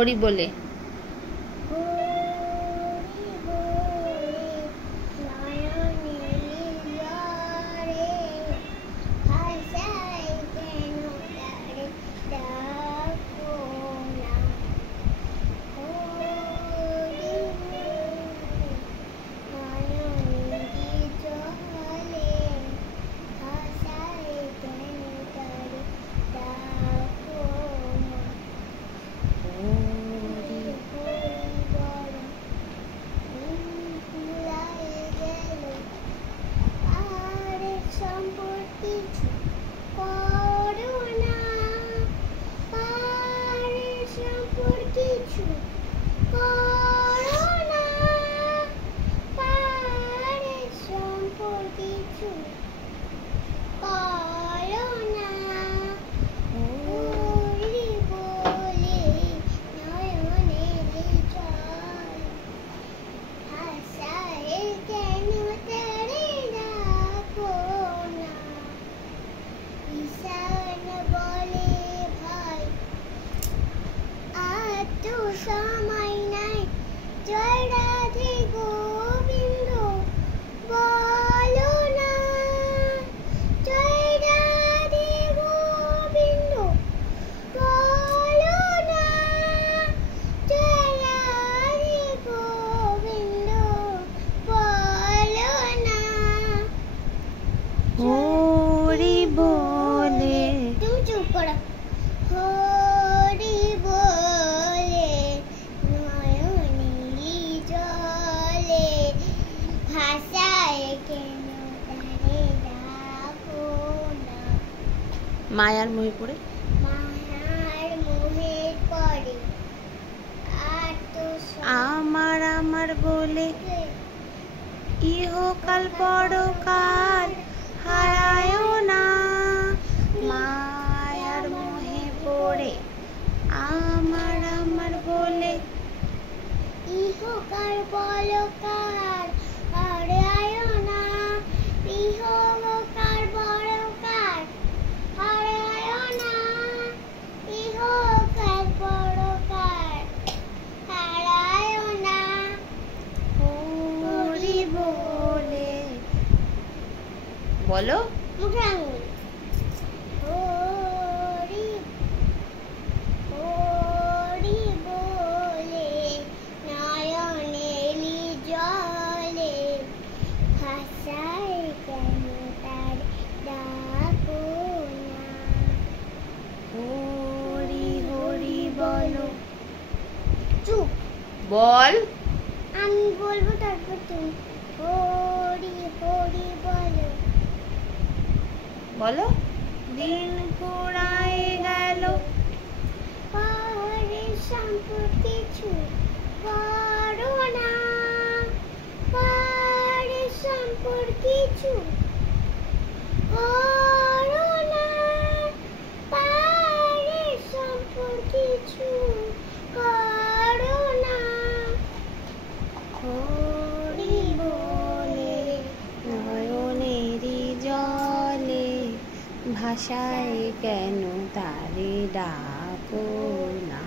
হরি বলে। মায়ার মোহে পড়ে আমার আমার বলে ইহকাল পরকাল হারায়ও না। মায়ার মোহে পড়ে আমার আমার বলে ইহকাল পরকাল হারায়ও না। ইহকাল পরকাল হারায়ও না। ইহকাল পরকাল হারায়ও না। হরি বলে বলো মুখে আঙুল হরি হরি বলে নয়নেলি জলে ভাষায় কেন তার ডাকো না। হরি হরি বলো। চুপ, বল। আমি বলবো তারপর তুমি হরি হরি বলো। বলো দিন ফুরায় গেল পরের সম্পদ কিছু করো না। পরের সম্পদ কিছু করো না। পরের সম্পদ কিছু করো না। হরি বলে নয়নেরি জলে ভাষায় কেন তারে ডাকো না।